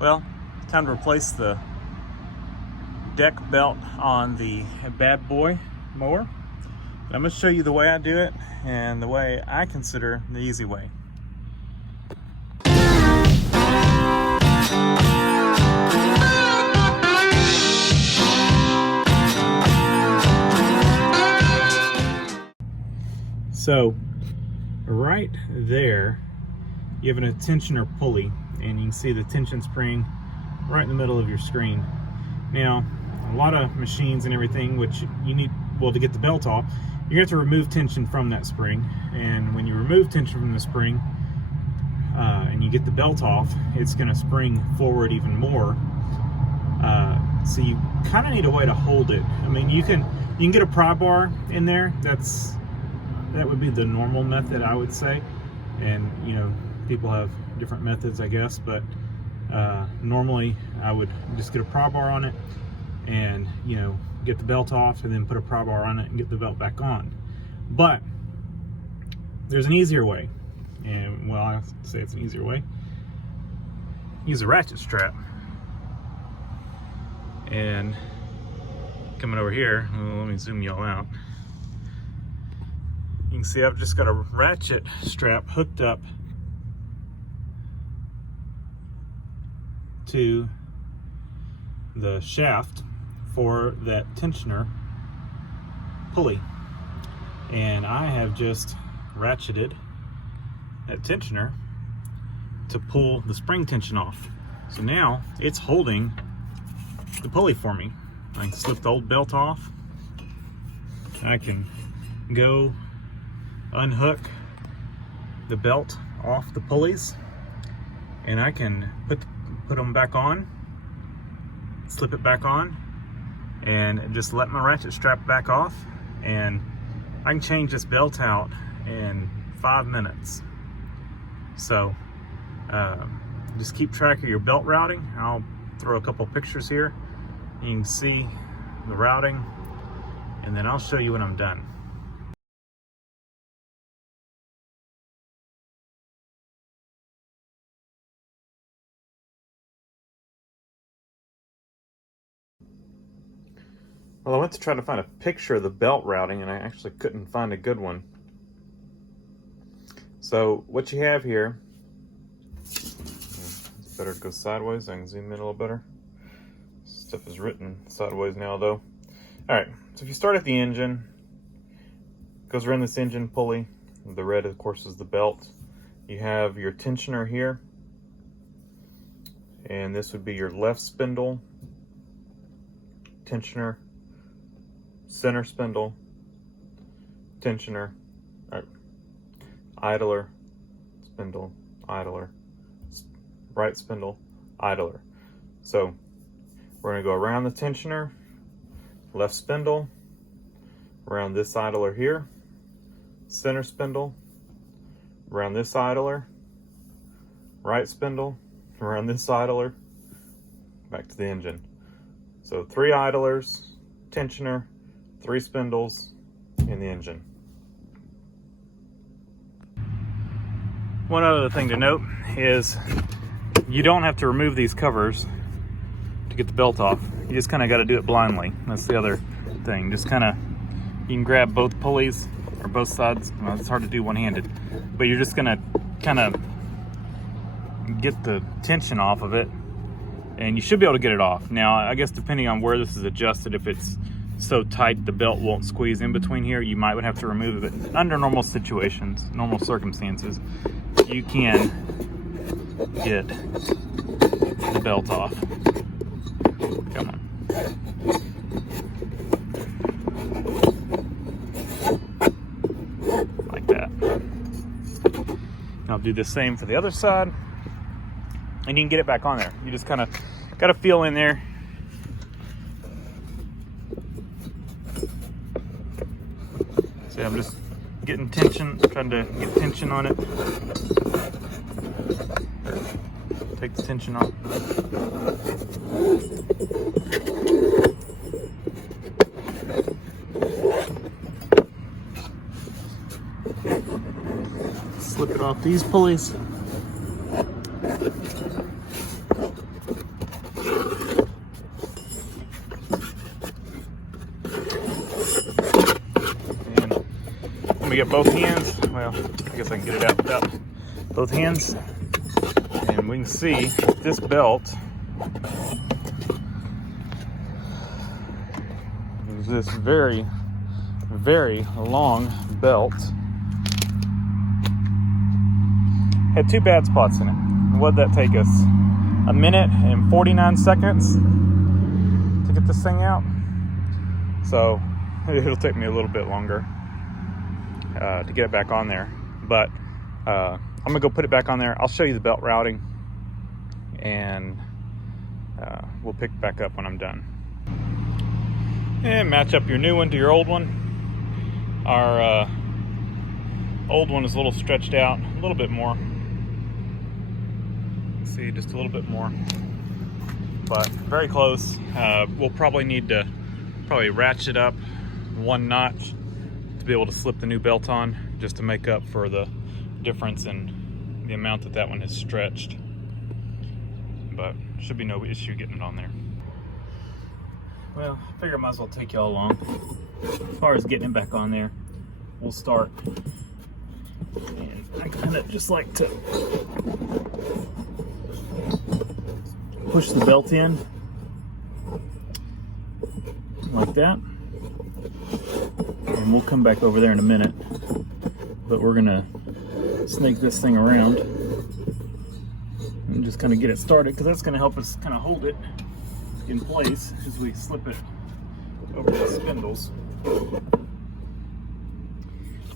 Well, time to replace the deck belt on the Bad Boy mower. I'm going to show you the way I do it and the way I consider the easy way. So right there you have a tensioner pulley, and you can see the tension spring right in the middle of your screen. Now a lot of machines and everything, which you need, well, to get the belt off, you're going to have to remove tension from that spring. And when you remove tension from the spring and you get the belt off, it's going to spring forward even more. So you kind of need a way to hold it. I mean, you can get a pry bar in there. That would be the normal method, I would say. And you know, people have different methods, I guess, but normally I would just get a pry bar on it and, you know, get the belt off and then put a pry bar on it and get the belt back on. But there's an easier way, and well, I say it's an easier way. Use a ratchet strap. And coming over here, well, let me zoom y'all out. You can see I've just got a ratchet strap hooked up to the shaft for that tensioner pulley, and I have just ratcheted that tensioner to pull the spring tension off. So now it's holding the pulley for me. I can slip the old belt off. I can go unhook the belt off the pulleys, and I can put them back on, slip it back on, and just let my ratchet strap back off, and I can change this belt out in 5 minutes. So just keep track of your belt routing. I'll throw a couple pictures here. You can see the routing, and then I'll show you when I'm done. Well, I went to try to find a picture of the belt routing, and I actually couldn't find a good one. So what you have here, it's better to go sideways. I can zoom in a little better. Stuff is written sideways now, though. All right, so if you start at the engine, it goes around this engine pulley. The red, of course, is the belt. You have your tensioner here, and this would be your left spindle, tensioner, center spindle, tensioner, idler, spindle, idler, right spindle, idler. So we're going to go around the tensioner, left spindle, around this idler here, center spindle, around this idler, right spindle, around this idler, back to the engine. So 3 idlers, tensioner, 3 spindles in the engine. One other thing to note is you don't have to remove these covers to get the belt off. You just kind of got to do it blindly. That's the other thing. Just kind of, you can grab both pulleys or both sides. Well, it's hard to do one-handed, but you're just going to kind of get the tension off of it, and you should be able to get it off. Now, I guess depending on where this is adjusted, if it's so tight the belt won't squeeze in between here, you might would have to remove it. But under normal situations, normal circumstances, you can get the belt off. Come on. Like that. I'll do the same for the other side, and you can get it back on there. You just kind of got to feel in there. See, I'm just getting tension, trying to get tension on it. Take the tension off. Slip it off these pulleys. get both hands. Well, I guess I can get it out without both hands. And we can see this belt is this very, very long belt. Had 2 bad spots in it. What'd that take us? 1 minute and 49 seconds to get this thing out. So it'll take me a little bit longer to get it back on there. But I'm gonna go put it back on there. I'll show you the belt routing, and we'll pick it back up when I'm done. And match up your new one to your old one. Our old one is a little stretched out, a little bit more. See, just a little bit more, but very close. We'll probably need to ratchet up 1 notch to be able to slip the new belt on, just to make up for the difference in the amount that one has stretched. But should be no issue getting it on there. Well, I figure I might as well take y'all along. As far as getting it back on there, we'll start. And I kind of just like to push the belt in like that, and we'll come back over there in a minute. But we're gonna snake this thing around and just kind of get it started, because that's gonna help us kind of hold it in place as we slip it over the spindles.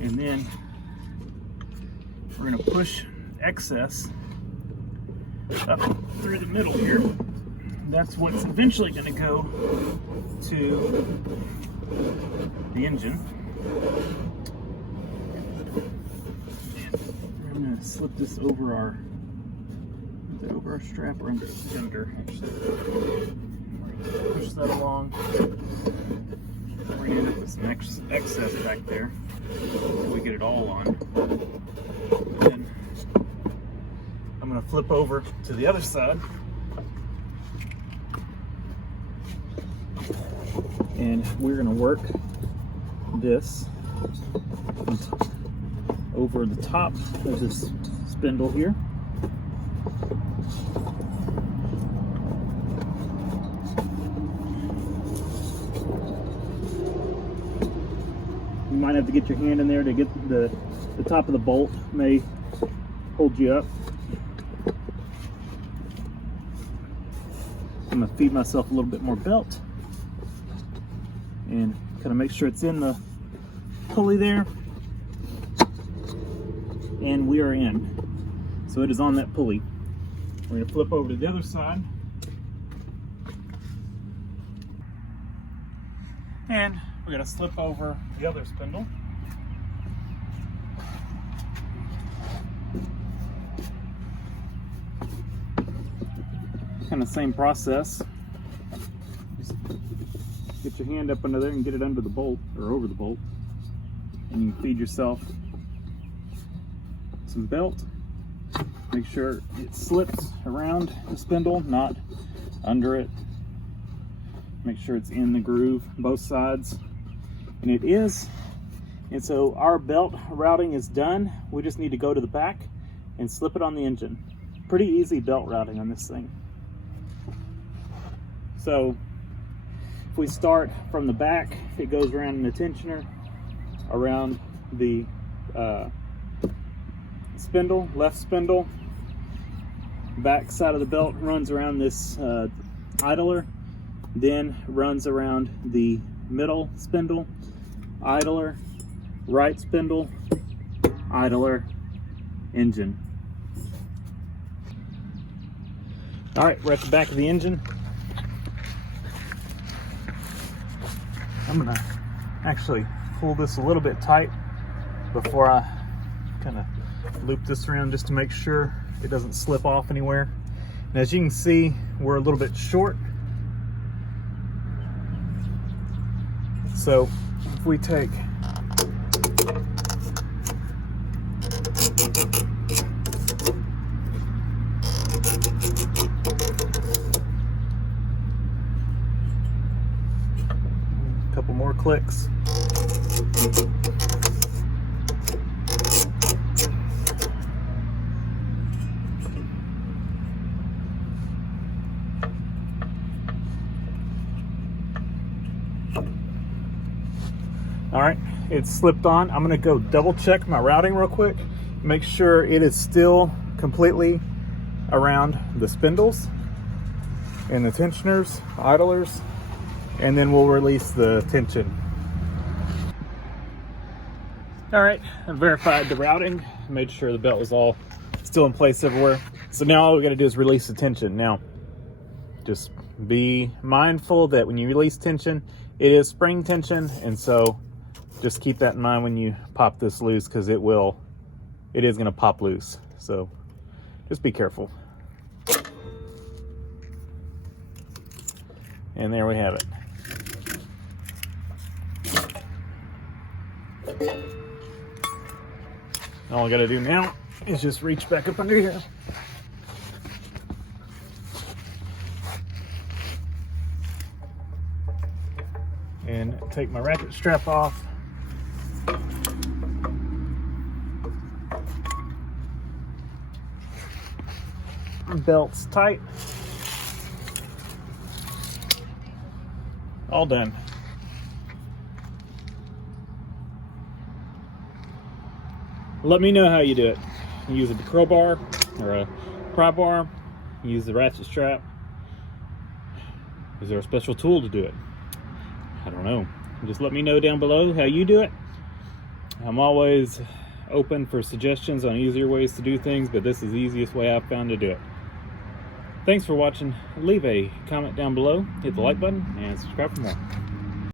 And then we're gonna push excess up through the middle here. That's what's eventually going to go to the engine. And we're going to slip this over our strap, or under the fender, actually. We're going to push that along. We're going to end up with some excess back there until we get it all on. Then I'm going to flip over to the other side, and we're going to work this over the top of this spindle here. You might have to get your hand in there to get the top of the bolt may hold you up. I'm going to feed myself a little bit more belt and kind of make sure it's in the pulley there, and we are in. So it is on that pulley. We're going to flip over to the other side, and we're going to slip over the other spindle. Kind of same process. Just get your hand up under there and get it under the bolt, or over the bolt, and you can feed yourself some belt. Make sure it slips around the spindle, not under it. Make sure it's in the groove, both sides, and it is. And so our belt routing is done. We just need to go to the back and slip it on the engine. Pretty easy belt routing on this thing. So if we start from the back, it goes around in the tensioner, around the spindle, left spindle, back side of the belt runs around this idler, then runs around the middle spindle, idler, right spindle, idler, engine. All right, we're at the back of the engine. I'm gonna actually pull this a little bit tight before I kind of loop this around, just to make sure it doesn't slip off anywhere. And as you can see, we're a little bit short. So if we take a couple more clicks, All right, it's slipped on. I'm gonna go double check my routing real quick, make sure it is still completely around the spindles and the tensioners, idlers, and then we'll release the tension. All right, I verified the routing, made sure the belt was all still in place everywhere. So now all we gotta do is release the tension. Now, just be mindful that when you release tension, it is spring tension, and so just keep that in mind when you pop this loose, because it is gonna pop loose. So just be careful. And there we have it. All I gotta do now is just reach back up under here. And take my ratchet strap off. Belt's tight. All done. Let me know how you do it. You use a crowbar or a pry bar, use the ratchet strap. Is there a special tool to do it? I don't know. Just let me know down below how you do it. I'm always open for suggestions on easier ways to do things, but this is the easiest way I've found to do it. Thanks for watching. Leave a comment down below, hit the like button, and subscribe for more.